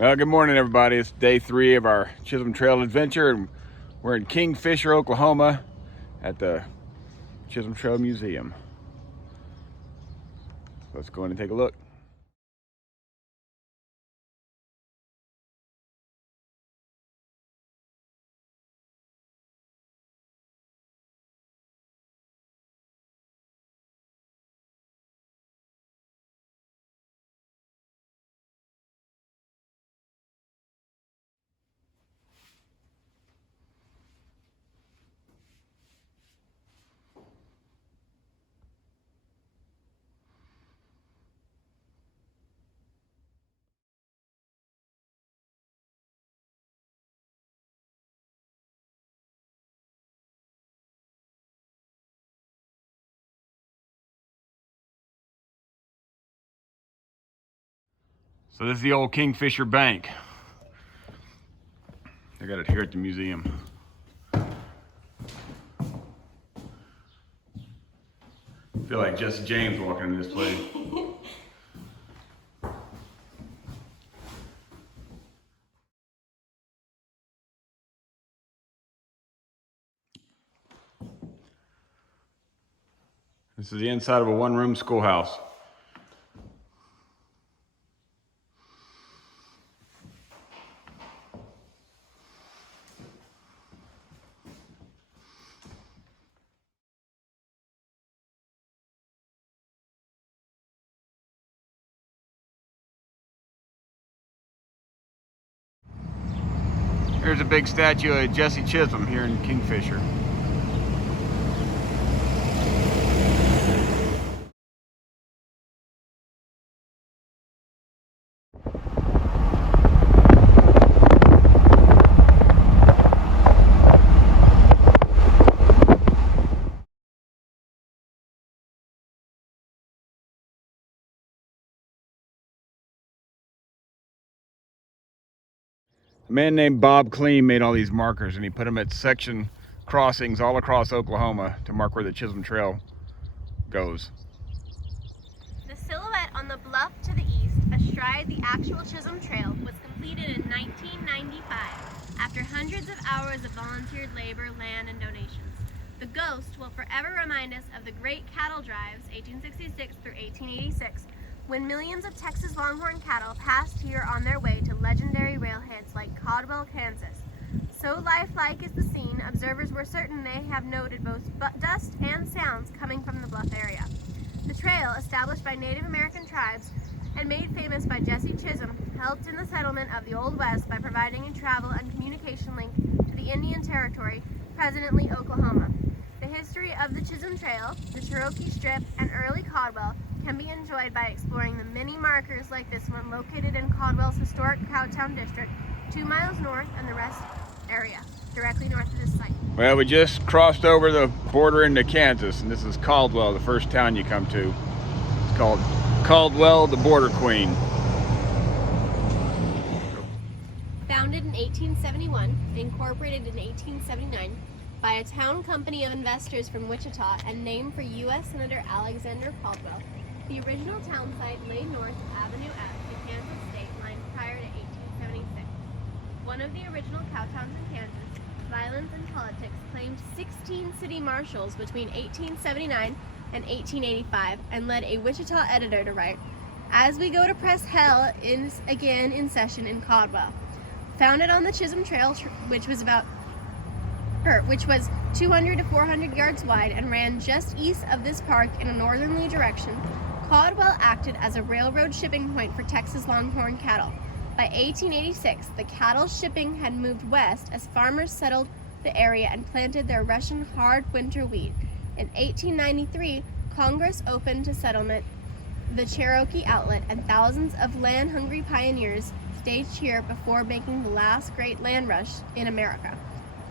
Well, good morning, everybody. It's day 3 of our Chisholm Trail adventure, and we're in Kingfisher, Oklahoma, at the Chisholm Trail Museum. Let's go in and take a look. So this is the old Kingfisher Bank. I got it here at the museum. I feel like Jesse James walking in this place. This is the inside of a one-room schoolhouse. Here's a big statue of Jesse Chisholm here in Kingfisher. A man named Bob Clean made all these markers, and he put them at section crossings all across Oklahoma to mark where the Chisholm Trail goes. The silhouette on the bluff to the east, astride the actual Chisholm Trail, was completed in 1995 after hundreds of hours of volunteered labor, land, and donations. The ghost will forever remind us of the great cattle drives, 1866 through 1886, when millions of Texas Longhorn cattle passed here on their way to legendary railheads like Caldwell, Kansas. So lifelike is the scene, observers were certain they have noted both dust and sounds coming from the bluff area. The trail, established by Native American tribes and made famous by Jesse Chisholm, helped in the settlement of the Old West by providing a travel and communication link to the Indian Territory, presently Oklahoma. The history of the Chisholm Trail, the Cherokee Strip, and early Caldwell can be enjoyed by exploring the many markers like this one located in Caldwell's historic Cowtown district, 2 miles north, and the rest area, directly north of this site. Well, we just crossed over the border into Kansas, and this is Caldwell, the first town you come to. It's called Caldwell, the Border Queen. Founded in 1871, incorporated in 1879, by a town company of investors from Wichita and named for U.S. Senator Alexander Caldwell, the original town site lay north of Avenue F, the Kansas state line, prior to 1876. One of the original cowtowns in Kansas, Violence and Politics claimed 16 city marshals between 1879 and 1885 and led a Wichita editor to write, "As we go to press hell is again in session in Caldwell." Founded on the Chisholm Trail, which was 200 to 400 yards wide and ran just east of this park in a northerly direction, Caldwell acted as a railroad shipping point for Texas Longhorn cattle. By 1886, the cattle shipping had moved west as farmers settled the area and planted their Russian hard winter wheat. In 1893, Congress opened to settlement the Cherokee Outlet, and thousands of land-hungry pioneers staged here before making the last great land rush in America.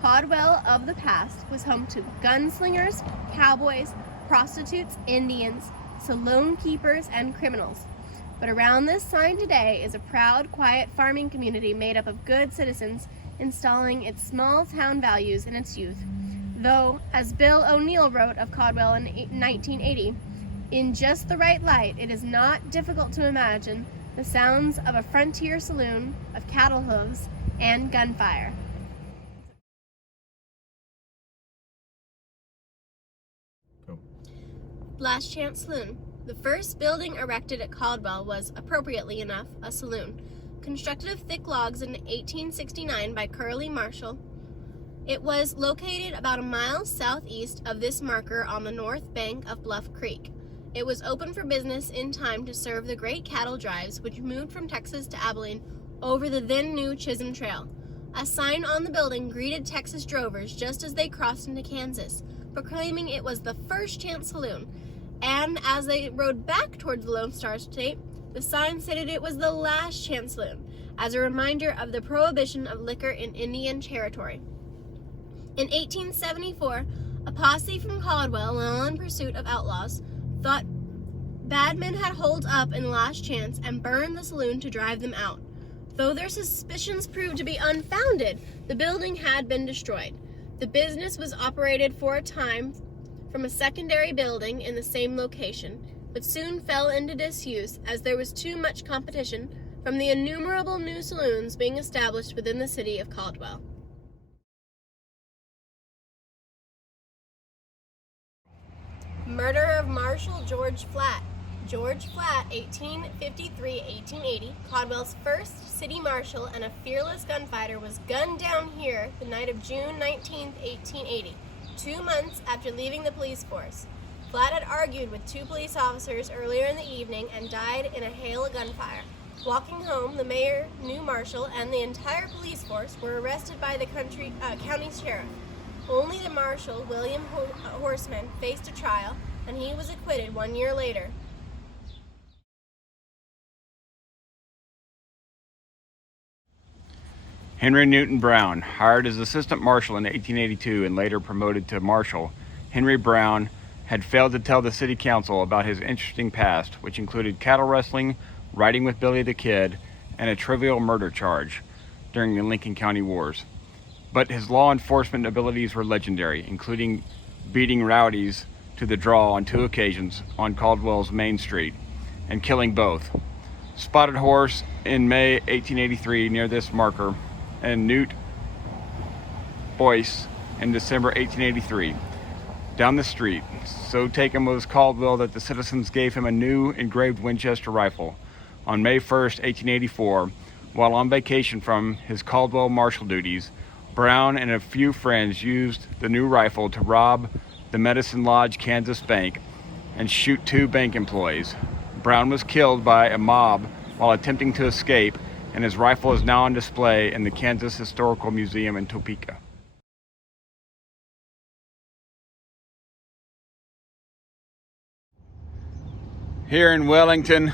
Caldwell of the past was home to gunslingers, cowboys, prostitutes, Indians, saloon keepers, and criminals. But around this sign today is a proud, quiet farming community made up of good citizens installing its small town values in its youth. Though, as Bill O'Neill wrote of Caldwell in 1980, in just the right light, it is not difficult to imagine the sounds of a frontier saloon, of cattle hooves, and gunfire. Last Chance Saloon. The first building erected at Caldwell was, appropriately enough, a saloon. Constructed of thick logs in 1869 by Curly Marshall, it was located about a mile southeast of this marker on the north bank of Bluff Creek. It was open for business in time to serve the great cattle drives which moved from Texas to Abilene over the then new Chisholm Trail. A sign on the building greeted Texas drovers just as they crossed into Kansas, proclaiming it was the First Chance Saloon. And as they rode back towards the Lone Star State, the sign stated it was the Last Chance Saloon, as a reminder of the prohibition of liquor in Indian Territory. In 1874, a posse from Caldwell, while in pursuit of outlaws, thought bad men had holed up in Last Chance and burned the saloon to drive them out. Though their suspicions proved to be unfounded, the building had been destroyed. The business was operated for a time from a secondary building in the same location, but soon fell into disuse as there was too much competition from the innumerable new saloons being established within the city of Caldwell. Murder of Marshal George Flatt. George Flatt, 1853-1880, Caldwell's first city marshal and a fearless gunfighter, was gunned down here the night of June 19, 1880, 2 months after leaving the police force. Flatt had argued with 2 police officers earlier in the evening and died in a hail of gunfire. Walking home, the mayor, new marshal, and the entire police force were arrested by the county sheriff. Only the marshal, William Horseman, faced a trial, and he was acquitted 1 year later. Henry Newton Brown, hired as assistant marshal in 1882 and later promoted to marshal, Henry Brown had failed to tell the city council about his interesting past, which included cattle rustling, riding with Billy the Kid, and a trivial murder charge during the Lincoln County Wars. But his law enforcement abilities were legendary, including beating rowdies to the draw on 2 occasions on Caldwell's Main Street and killing both. Spotted Horse in May 1883 near this marker, and Newt Boyce in December 1883 down the street. So taken was Caldwell that the citizens gave him a new engraved Winchester rifle. On May 1st, 1884, while on vacation from his Caldwell marshal duties, Brown and a few friends used the new rifle to rob the Medicine Lodge, Kansas bank and shoot 2 bank employees. Brown was killed by a mob while attempting to escape, and his rifle is now on display in the Kansas Historical Museum in Topeka. Here in Wellington,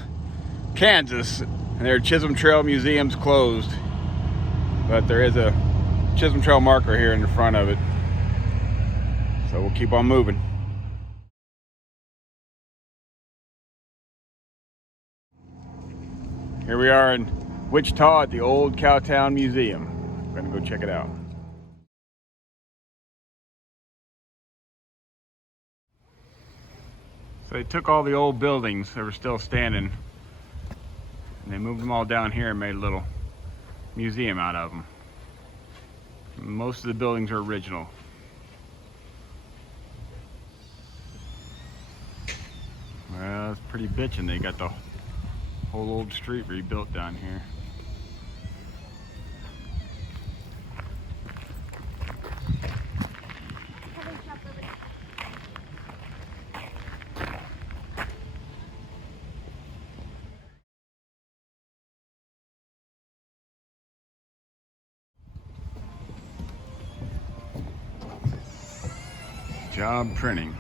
Kansas, and their Chisholm Trail Museum's closed, but there is a Chisholm Trail marker here in the front of it, so we'll keep on moving. Here we are in Wichita at the old Cowtown Museum. We're gonna go check it out. So they took all the old buildings that were still standing and they moved them all down here and made a little museum out of them. Most of the buildings are original. Well, it's pretty bitchin'. They got the whole old street rebuilt down here. Job printing.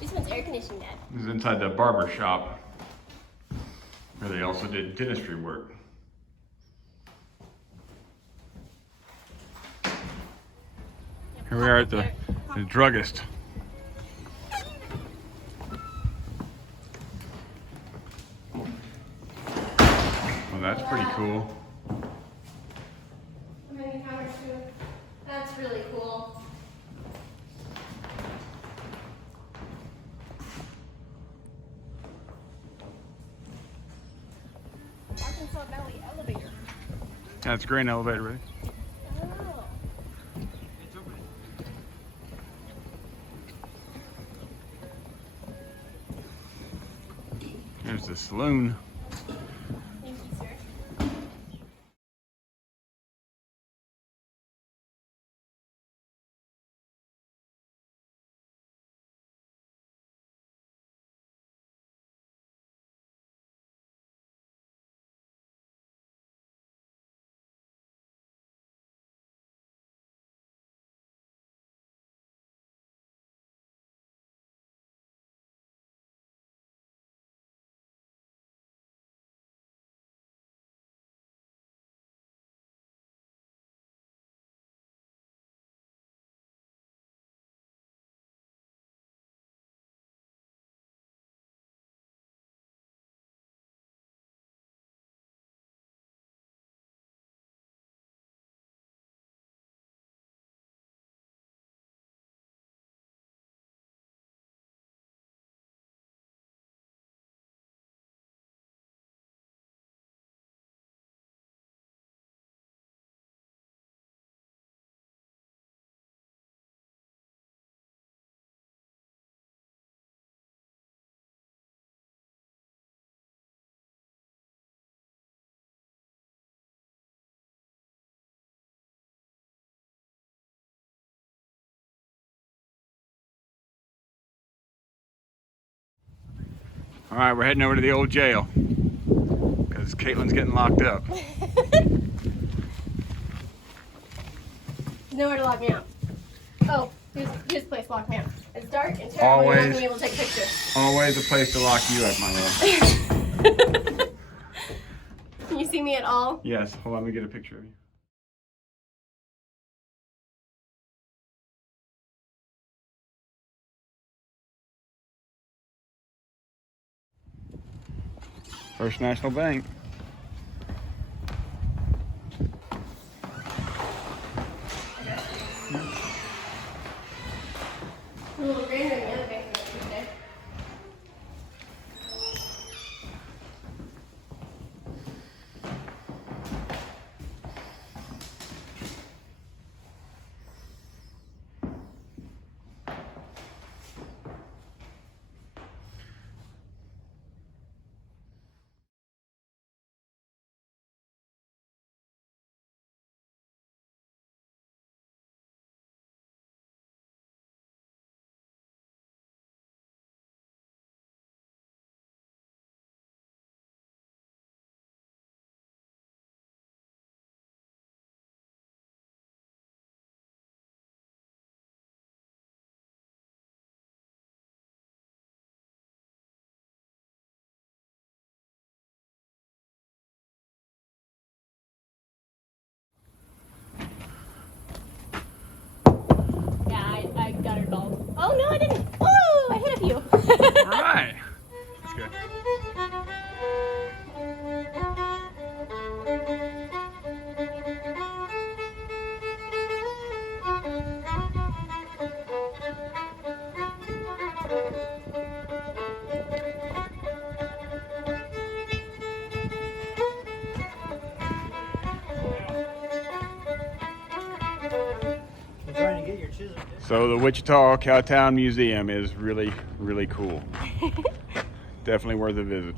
This one's air conditioned, Dad. This is inside the barber shop where they also did dentistry work. Here we are at the druggist. Well, that's pretty cool. section. That's really cool. Arkansas Valley elevator. That's a grain elevator, right? Oh. There's the saloon. Thank you, sir. All right, we're heading over to the old jail because Caitlin's getting locked up. There's nowhere to lock me out. Oh, here's the place to lock me out. It's dark and terrible. You're not going to be able to take pictures. Always a place to lock you up, my love. Can you see me at all? Yes, hold on, let me get a picture of you. First National Bank. A little grander than the other bank today. I got it all. Oh no, I didn't. Oh, I hit a few. All right. That's good. Trying to get your chisel. So the Wichita Cowtown Museum is really, really cool. Definitely worth a visit.